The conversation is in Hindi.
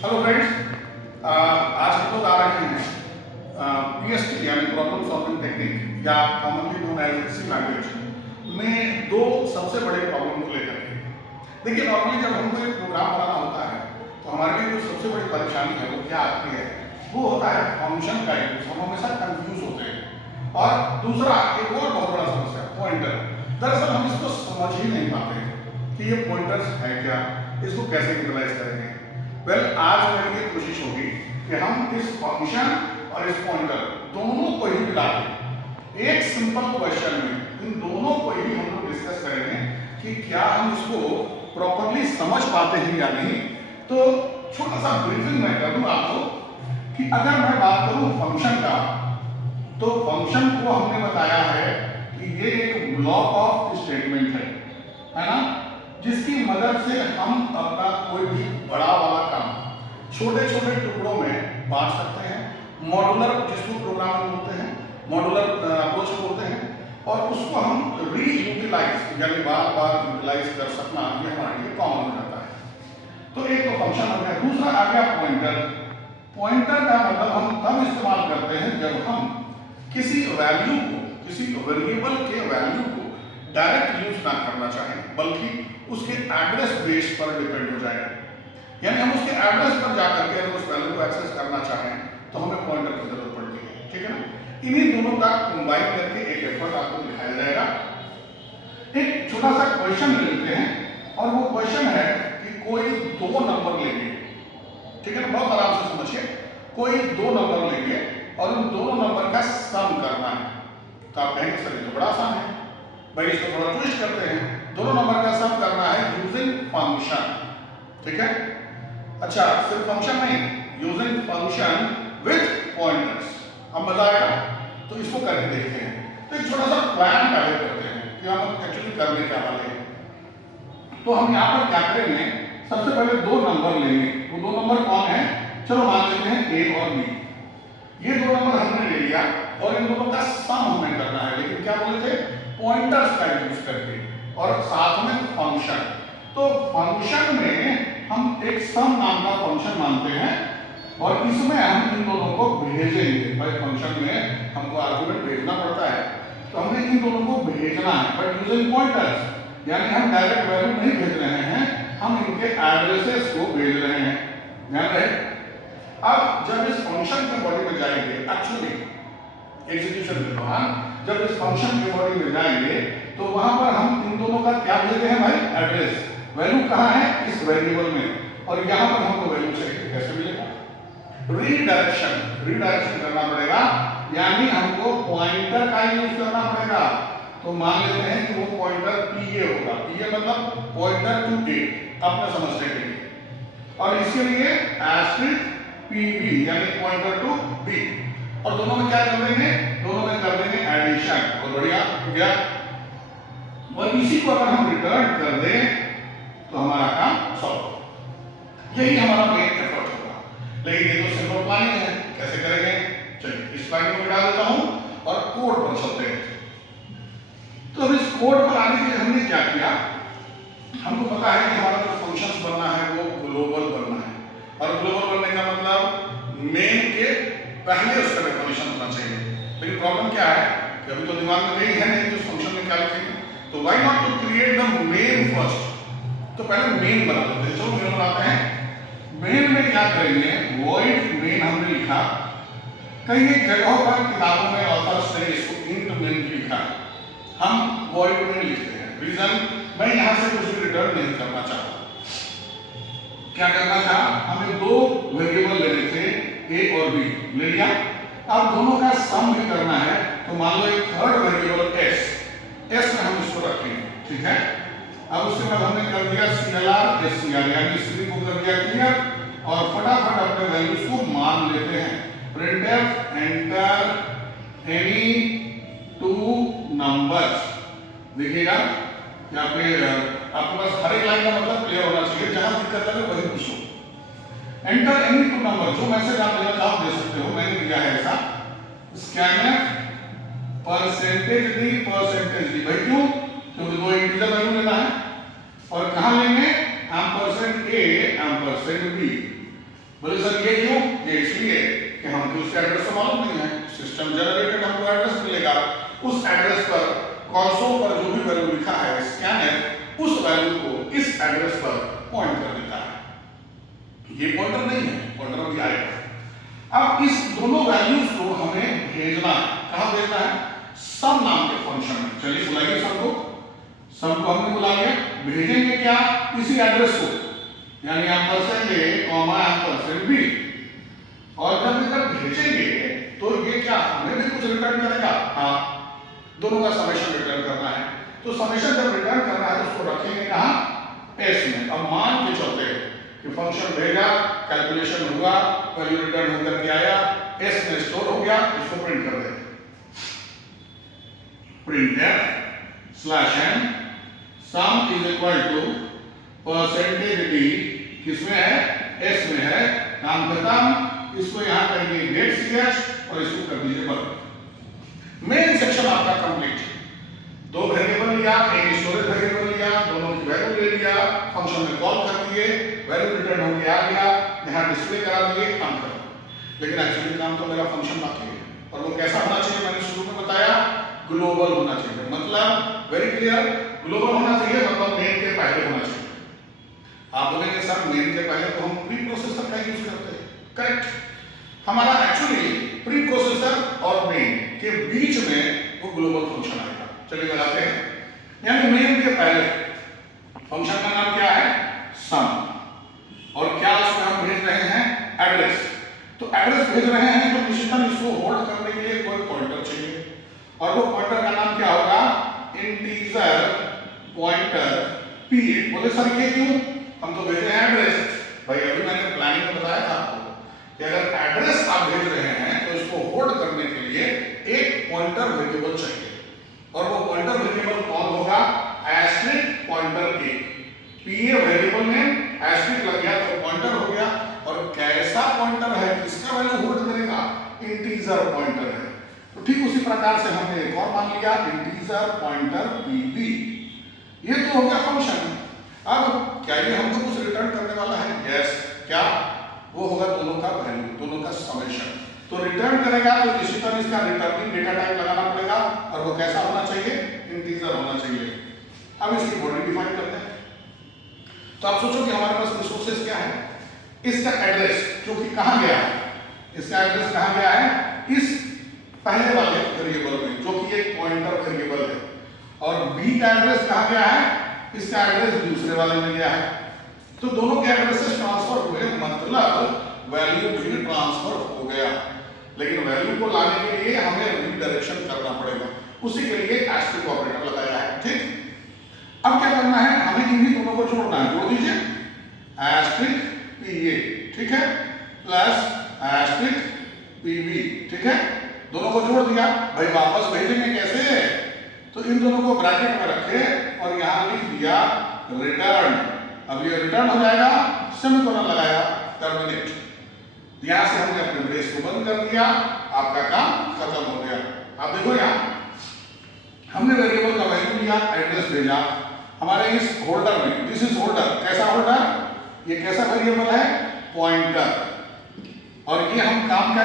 हेलो फ्रेंड्स, आज हम लोग आ रहे हैं पीएसटी यानी प्रॉब्लम सॉल्विंग टेक्निक या कॉमनली नोन एज सी लैंग्वेज में दो सबसे बड़े प्रॉब्लम को लेकर के। देखिए, नॉर्मली जब हमको एक प्रोग्राम बनाना होता है तो हमारे लिए जो सबसे बड़ी परेशानी है वो क्या आती है, वो होता है फंक्शन का यूज। हम हमेशा कंफ्यूज होते हैं। और दूसरा एक और बहुत बड़ा समस्या पॉइंटर। दरअसल हम इसको समझ ही नहीं पाते कि ये पॉइंटर्स है क्या, इसको कैसे यूटिलाइज करेंगे। आज मेरी ये कोशिश होगी कि हम इस फंक्शन और इस पॉइंटर दोनों को ही मिला के एक सिंपल क्वेश्चन में इन दोनों को ही हम लोग डिस्कस करेंगे कि क्या हम इसको प्रॉपरली समझ पाते हैं या नहीं। तो छोटा सा ब्रीफिंग मैं कर दूं आपको कि अगर मैं बात करूं फंक्शन का, तो फंक्शन को हमने बताया है कि ये एक ब्लॉक ऑफ स्टेटमेंट है ना, जिसकी मदद से हम अपना कोई भी बड़ा वाला काम छोटे छोटे टुकड़ों में बांट सकते हैं। मॉड्यूलर जिसको प्रोग्रामिंग बोलते हैं, मॉड्यूलर अप्रोच बोलते हैं, और उसको हम रीयूटिलाइज यानी बार बार यूटिलाइज कर सकना ये हमारे लिए कॉमन हो जाता है। तो एक तो फंक्शन हो गया, दूसरा आ गया पॉइंटर। पॉइंटर का मतलब हम तब इस्तेमाल करते हैं जब हम किसी वैल्यू को, किसी वेरिएबल के वैल्यू को डायरेक्ट यूज ना करना चाहें, बल्कि उसके एड्रेस बेस पर डिपेंड हो जाए। यानी हम उसके एड्रेस पर जाकर के अगर उस वैल्यू को एक्सेस करना चाहें तो हमें पॉइंटर की जरूरत पड़ती है। ठीक है ना। इन्हीं दोनों का कंबाइन करके एक एफर्ट आपको दिखाया जाएगा। एक छोटा सा क्वेश्चन ले लेते हैं, और वो क्वेश्चन है कि कोई दो नंबर लेंगे। ठीक है ना, बहुत आराम से समझिए। कोई दो नंबर लेंगे और उन दोनों नंबर का सम करना है। तो आप कहेंगे सर ये तो बड़ा आसान है भाई, इसको थोड़ा ट्विस्ट करते हैं। दोनों नंबर का सम करना है यूजिंग फंक्शन। ठीक है, अच्छा सिर्फ फंक्शन नहीं, यूजिंग फंक्शन विथ पॉइंटर्स। अब मजा आएगा, तो इसको करके देखते हैं। तो एक छोटा सा प्लान पहले करते हैं कि हम एक्चुअली करने क्या वाले हैं। तो हम यहाँ पर क्या करेंगे, सबसे पहले दो नंबर लेंगे। वो दो नंबर कौन है, चलो मान लेते हैं ए और बी। ये दो नंबर हमने ले लिया और इन दोनों का सम हमें करना है, लेकिन क्या बोले थे, पॉइंटर्स का यूज करके और साथ में फंक्शन। तो फंक्शन में हम एक सम नाम का फंक्शन मानते हैं और इसमें हम इन दोनों को भेजेंगे। भाई फंक्शन में हमको आर्गुमेंट भेजना पड़ता है, तो हमने इन दोनों को भेजना है, बट यूजिंग पॉइंटर्स। यानी हम डायरेक्ट वैल्यू नहीं भेज रहे हैं, हम इनके एड्रेसेस को भेज रहे हैं। ध्यान रहे। अब जब इस फंक्शन के बॉडी में जाएंगे, एक्चुअली एग्जीक्यूशन के दौरान जब इस फंक्शन के बॉडी में जाएंगे तो वहां पर हम इन दोनों का क्या भेजते हैं भाई, एड्रेस। वैल्यू कहां है, इस वेरिएबल में, और यहां पर हमको वैल्यू चाहिए, कैसे मिलेगा, रीडायरेक्शन करना पड़ेगा। यानी हमको पॉइंटर का यूज करना पड़ेगा। तो मान लेते हैं कि वो पॉइंटर पीए होगा। पीए मतलब पॉइंटर टू ए, अपने समझने के लिए, और इसके लिए एस्टेरिस्क पीबी यानी पॉइंटर टू बी, और दोनों में क्या कर देंगे, दोनों में कर देंगे एडिशन। और बढ़िया हो गया। और इसी को अगर हम रिटर्न कर दें तो हमारा काम सॉल्व। यही हमारा मेन एफर्ट होगा। लेकिन ये तो सिंपल प्लानिंग है, कैसे करेंगे, चलिए इस प्लानिंग को मिटा देता हूं और कोड पर चलते हैं। तो अब इस कोड पर आने के लिए हमने क्या किया, हमको पता है कि हमारा जो फंक्शंस बनना है वो ग्लोबल बनना है, और ग्लोबल बनने का मतलब मेन के पहले उसका डेफिनेशन होना चाहिए। लेकिन प्रॉब्लम क्या है कि अभी तो दिमाग में नहीं है नहीं कि उस फंक्शन में क्या लिखेंगे। तो why not to create the main first. तो पहले मेन बना लेते हैं। चलो मेन बनाते हैं। मेन में क्या करेंगे, वॉइड मेन हमने लिखा। कई एक जगहों पर किताबों में ऑथर्स ने इसको इंट मेन भी लिखा, हम वॉइड मेन लिखते हैं। रीजन, मैं यहां से कुछ भी रिटर्न नहीं करना चाहता। क्या करना था, हमें दो वेरिएबल लेने थे, ए और बी ले लिया। अब दोनों का सम भी करना है, तो मान लो एक थर्ड वेरिएबल एस में हम इसको रखेंगे। ठीक है। अब उसके बाद हमने कर दिया CLR SCR, यानी स्ट्रिंग को कर दिया क्लियर, और फटाफट अपने वैल्यूज को मान लेते हैं। printf enter any two numbers. देखिएगा यहाँ पे आपके पास हर एक लाइन का मतलब क्लियर होना चाहिए, जहां दिक्कत लगे वही पूछो। एंटर एनी टू नंबर, जो मैसेज आप देना चाहो दे सकते हो, मैंने दिया है ऐसा। स्कैनफ परसेंटेज डी, भाई क्यों, क्योंकि दो इंटीजर वैल्यू लेना है। और कहां लेंगे, एम्परसेंड ए एम्परसेंड बी। बोले सर ये क्यों? ये इसलिए कि हमको उसका एड्रेस तो मालूम नहीं है, सिस्टम जनरेटेड हमको एड्रेस मिलेगा, उस एड्रेस पर कंसोल पर जो भी वैल्यू लिखा है स्कैनर उस वैल्यू को इस एड्रेस पर पॉइंट कर देता है। ये पॉइंटर नहीं है, पॉइंटर भी आएगा। अब इस दोनों वैल्यूज को हमें भेजना, कहां भेजना है? सम नाम के फंक्शन में। चलिए बुलाइए सम को, सम को हमने बुला लिया, भेजेंगे क्या? इसी एड्रेस को, यानी एम्परसेंड ए कॉमा एम्परसेंड बी, और जब इधर भेजेंगे तो ये क्या हमें भी कुछ रिटर्न करेगा? हाँ, दोनों का समेशन रिटर्न करना है। तो समेशन जब रिटर्न करना है तो उसको रखेंगे कहां? एस में। अब मान के चलते हैं कि फंक्शन भेजा, कैलकुलेशन हुआ, वैल्यू रिटर्न होकर के आया, एस में स्टोर हो गया, इसको प्रिंट कर देंगे। Print slash N sum is equal to percentage D, किसमें है? एस में है। काम खत्म, इसको यहां करिए गेट सीएच और इसको कर दीजिए बंद। मेन सेक्शन आपका कंप्लीट। दो वेरिएबल लिया, एक स्टोरेज वेरिएबल लिया, दोनों की वैल्यू ले लिया, फंक्शन में कॉल कर दिए, वैल्यू रिटर्न हो गया, आ गया, यहां डिस्प्ले करा दिए, काम खत्म। लेकिन एक्चुअली काम तो मेरा फंक्शन बाकी है, और वो कैसा होना चाहिए? मैंने शुरू में बताया, ग्लोबल होना चाहिए। मतलब वेरी क्लियर, ग्लोबल होना चाहिए, मतलब मेन के पहले होना चाहिए। आप बोलेंगे सर मेन के पहले तो हम प्री प्रोसेसर का यूज करते हैं, करेक्ट। हमारा एक्चुअली प्री प्रोसेसर और मेन के बीच में वो ग्लोबल फंक्शन आएगा। चलिए लगाते हैं, यानी मेन के पहले फंक्शन का नाम क्या है? सम, और क्या उसमें हम भेज रहे हैं? एड्रेस। तो एड्रेस भेज रहे हैं तो निश्चितन इसको होल्ड करने के लिए कोई पॉइंटर चाहिए, और वो पॉइंटर का नाम क्या होगा? Integer pointer P. बोले सर ये क्यों? हम तो भेज रहे हैं एड्रेस। भाई अभी मैंने प्लानिंग में बताया था आपको कि अगर एड्रेस आप भेज रहे हैं तो इसको होल्ड करने के लिए एक पॉइंटर वेरिएबल चाहिए, और वो पॉइंटर वेरिएबल कौन होगा? एस्ट्रिक पॉइंटर के। पीए वेरिएबल में एस्ट्रिक लग गया तो पॉइंटर हो गया, और कैसा पॉइंटर है, किसका वैल्यू होल्ड करेगा? इंटीजर पॉइंटर है। तो ठीक उसी प्रकार से हमने एक और मान लिया, इंटीजर पॉइंटर पीबी। ये तो हो गया फंक्शन। अब क्या ये हमको कुछ रिटर्न करने वाला है? यस। क्या? वो होगा दोनों का वैल्यू, दोनों का समेशन। तो रिटर्न करेगा तो इसी तरह इसका रिटर्निंग डेटा टाइप लगाना पड़ेगा, और वो कैसा होना चाहिए? इंटीजर होना चाहिए। अब इसकी बॉडी डिफाइन करते हैं। तो आप सोचो कि हमारे पास रिसोर्सेज क्या है? इसका एड्रेस जो कि कहां गया है? इसका एड्रेस कहां गया है? इस पहले वाले वेरिएबल में, जो कि एक पॉइंटर वेरिएबल है, और बी का एड्रेस कहां गया है? इसका एड्रेस दूसरे वाले में गया है। तो दोनों के एड्रेसेस ट्रांसफर हुए, मतलब वैल्यू भी ट्रांसफर हो गया। लेकिन वैल्यू को लाने के लिए हमें रीडायरेक्शन करना पड़ेगा, उसी के लिए एस्ट्रिक ऑपरेटर लगाया है। ठीक, अब क्या करना है? हमें इन्हीं दोनों को जोड़ना है। जोड़ दीजिए, एस्ट्रिक पीए, ठीक है, प्लस एस्ट्रिक पीबी, ठीक है, दोनों को जोड़ दिया। भाई वापस भेजेंगे कैसे? तो इन दोनों को ब्रैकेट में रखे और यहां लिख दिया रिटर्न। अब ये रिटर्न हो जाएगा, सेमीकोलन लगाया, टर्मिनेट। यहां से हमने अपने ब्रेस को बंद कर दिया, आपका काम खत्म हो गया। आप देखो यहां हमने वेरिएबल का वैल्यू लिया, एड्रेस भेजा हमारे इस होल्डर में। This is holder. कैसा होल्डर? ये कैसा वेरिएबल है? पॉइंटर। और ये हम काम क्या